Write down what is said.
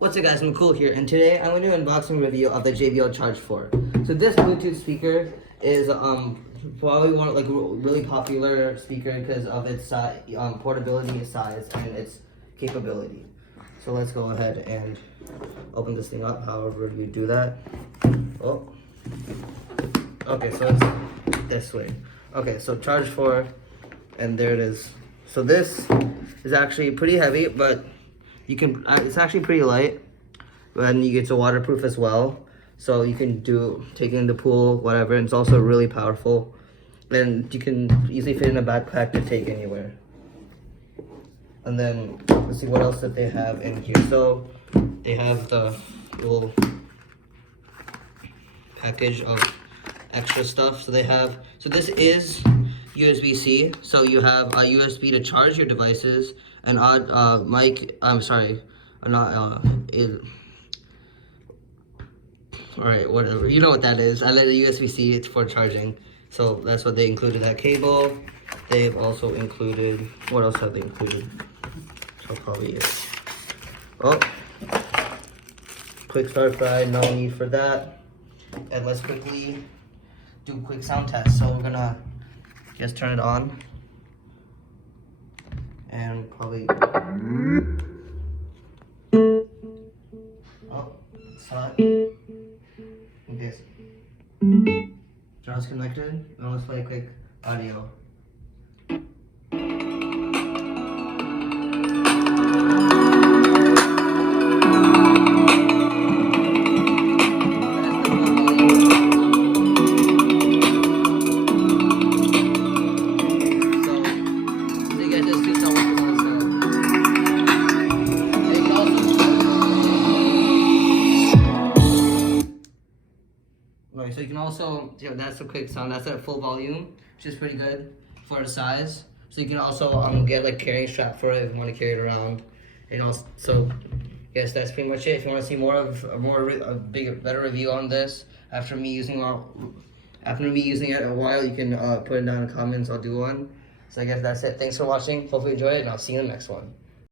What's up guys, Mikul here, and today I'm going to do an unboxing review of the JBL Charge 4. So this Bluetooth speaker is probably one of like really popular speaker because of its portability, size, and its capability. So let's go ahead and open this thing up, however we do that. Oh. Okay, so it's this way. Okay, so Charge 4, and there it is. So this is actually pretty heavy, but you can, it's actually pretty light, and it's waterproof as well. So you can take it in the pool, whatever, and it's also really powerful. And you can easily fit in a backpack to take anywhere. And then, let's see what else that they have in here. So, they have the little package of extra stuff. So this is USB-C. So you have a USB to charge your devices, an odd mic, alright, whatever, you know what that is. I let the USB-C, it's for charging. So that's what they included, that cable. They've also included, what else have they included? So probably it. Oh, quick start guide, no need for that. And let's quickly do a quick sound test. So we're gonna just turn it on. And probably, oh, it's hot. Okay. Jar's connected. Now let's play a quick audio. So you can also, that's a quick sound, that's at full volume, which is pretty good for the size. So you can also get like carrying strap for it if you want to carry it around. And also, so yes, that's pretty much it. If you want to see a better review on this after me using it a while, you can put it down in the comments. I'll do one. So I guess that's it. Thanks for watching. Hopefully you enjoyed it, and I'll see you in the next one.